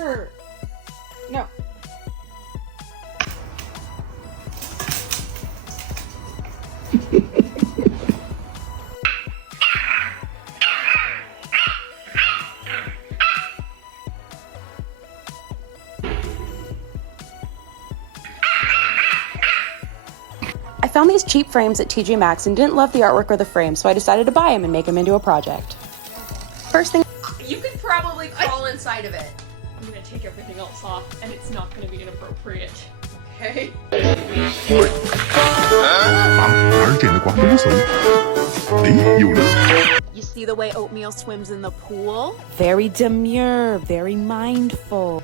Sure. No. I found these cheap frames at TJ Maxx and didn't love the artwork or the frame, so I decided to buy them and make them into a project. First thing, You could probably crawl inside of it. I'm gonna take everything else off, and it's not gonna be inappropriate. Okay. 而点的广东手，哎，有了。 You see the way oatmeal swims in the pool? very demure, very mindful.